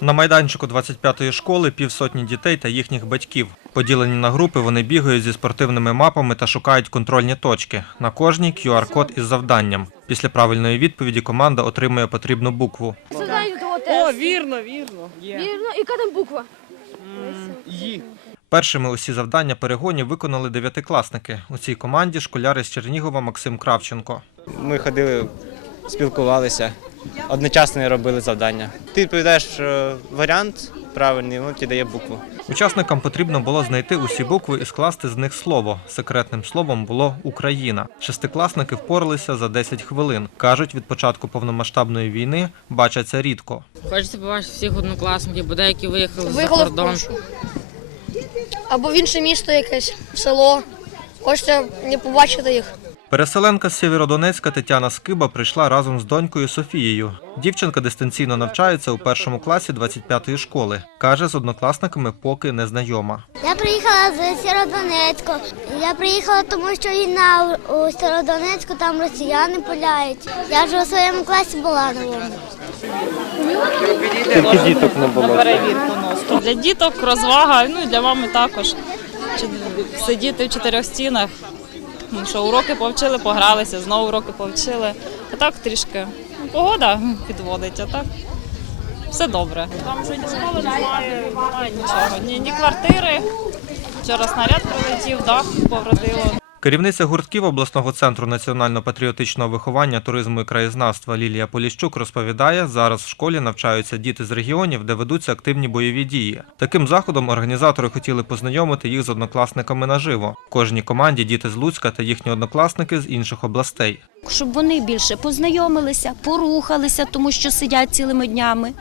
На майданчику 25-ї школи півсотні дітей та їхніх батьків. Поділені на групи, вони бігають зі спортивними мапами та шукають контрольні точки. На кожній QR-код із завданням. Після правильної відповіді команда отримує потрібну букву. О, вірно, вірно. Вірно, яка там буква? Ї. Першими усі завдання перегонів виконали дев'ятикласники. У цій команді школяри з Чернігова Максим Кравченко. Ми ходили, спілкувалися, одночасно робили завдання. Ти відповідаєш е, варіант правильний, він тобі дає букву. Учасникам потрібно було знайти усі букви і скласти з них слово. Секретним словом було Україна. Шестикласники впоралися за 10 хвилин. кажуть, від початку повномасштабної війни бачаться рідко. Хочеться побачити всіх однокласників, бо деякі виїхали за кордон. Або в інше місто якесь, в село. Хочеться не побачити їх. Переселенка з Сєвєродонецька Тетяна Скиба прийшла разом з донькою Софією. Дівчинка дистанційно навчається у першому класі 25-ї школи. Каже, з однокласниками поки не знайома. Я приїхала з Сєродонецьку. Я приїхала, тому що війна у у Сєродонецьку, там росіяни пуляють. Я вже у своєму класі була. Тільки діток не було. Для діток розвага, ну і для мами також. Чи- Сидіти в чотирьох стінах. Що уроки повчили, погралися, знову уроки повчили. А так трішки погода підводить, а так все добре. Там вже ні школи немає, немає нічого. Ні, ні квартири. Вчора снаряд прилетів, дах повредило. Керівниця гуртків обласного центру національно-патріотичного виховання, туризму і краєзнавства Лілія Поліщук розповідає, зараз в школі навчаються діти з регіонів, де ведуться активні бойові дії. Таким заходом організатори хотіли познайомити їх з однокласниками наживо. Кожній команді діти з Луцька та їхні однокласники з інших областей. щоб вони більше познайомилися, порухалися, тому що сидять цілими днями.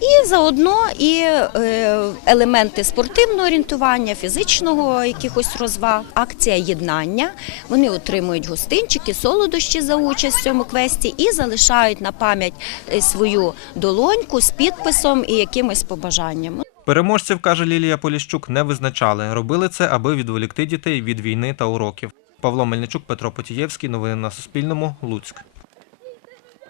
І заодно і е, елементи спортивного орієнтування, фізичного якихось розваг, акція єднання. Вони отримують гостинчики, солодощі за участь в цьому квесті і залишають на пам'ять е, свою долоньку з підписом і якимись побажаннями. Переможців, каже Лілія Поліщук, не визначали. Робили це, аби відволікти дітей від війни та уроків. Павло Мельничук, Петро Потієвський. Новини на Суспільному. Луцьк.